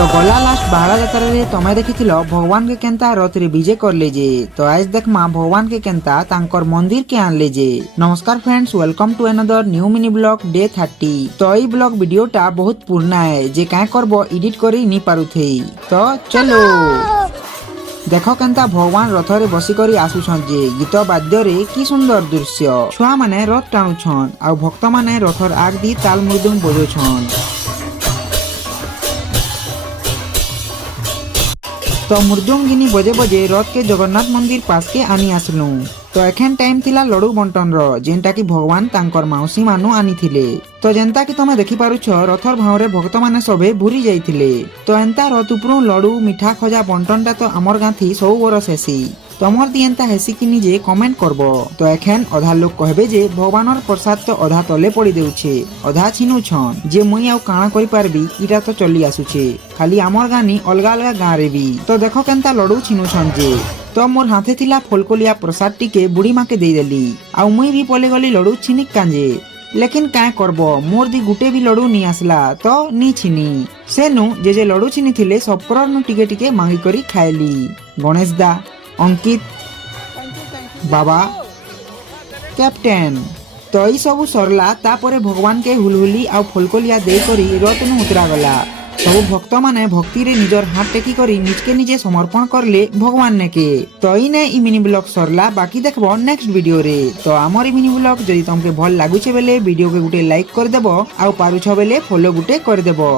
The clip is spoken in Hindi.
तो गला लास्ट बाड़ा यात्रा रे तमे देखिथिलो भगवान के केंता रथ रे विजय करले जे। तो आज देखमा भगवान के केंता तांकर मंदिर के आनले जे। नमस्कार friends, welcome to another new mini blog day 30। तो ई ब्लॉग वीडियोटा बहुत पुराना है जे काय करबो एडिट करी नी पारुथे। तो चलो देखो केंता भगवान रथ रे बसी करी आसुछन जे। गीत वाद्य रे की सुंदर दृश्य। छुआ माने रथ टाणुछन आ भक्त माने रथर आग दी ताल मृदुंग बजोछन। तो मृदुंगिनी बजे बजे रथ के जगन्नाथ मंदिर पास के आनी आसलु। तो एखन टाइम थिला लडू बंटन रो, जेंटा की भगवान तांकर माउसी मानु आनी थिले। तो जेंता की तमे देखि पारुछ रथर भावरे भक्त माने सभे भूरी जाइथिले। तो एंता रथ उपरु लडू मिठा खजा बंटनटा तो आमर गांथी सब बरस हेसी। तमर दिएंता हेसी कि निजे कमेंट करबो। तो एखन अधा लोग कहबे जे भगवानर प्रसाद तो अधा तले पड़ी देउछे, अधा छिनु छन जे मुई आउ काना करि पारबी इटा तो चली आसुछे। खाली आमर गानी अलगा अलगा गाँ रे भी। तो देखो केंता लडू छिनु छन जे। तो मोर हाथे थिला फलकोलिया प्रसाद टिके बुढ़ी माँ के दे देली। आउ मुई भी पले गली लडू छिनिक कांजे। लेकिन काय करबो मोर दी गुटे भी लडू नी आसला तो नी छिनी। सेनु जे लडू छिनी थिले सबकर नु टिके टिके मांगी करी खाइली। गणेश दा, अंकित, बाबा, कैप्टेन। तो ई सब सरला तापरे भगवान के हुलहुली आउ फलकोलिया दे करी रथ नु उतरा गला। सब भक्त माने भक्ति रे निजर हाथ टेकी करी निजके निजे समर्पण करले भगवान ने के। तो इने ई मिनी ब्लॉग सरला, बाकी देखबो नेक्स्ट वीडियो रे। तो हमर ई मिनी ब्लॉग जदि तुमके भल लागुछे बेले वीडियो के गुटे लाइक कर देबो आउ पारुछ बेले फॉलो गुटे कर देबो।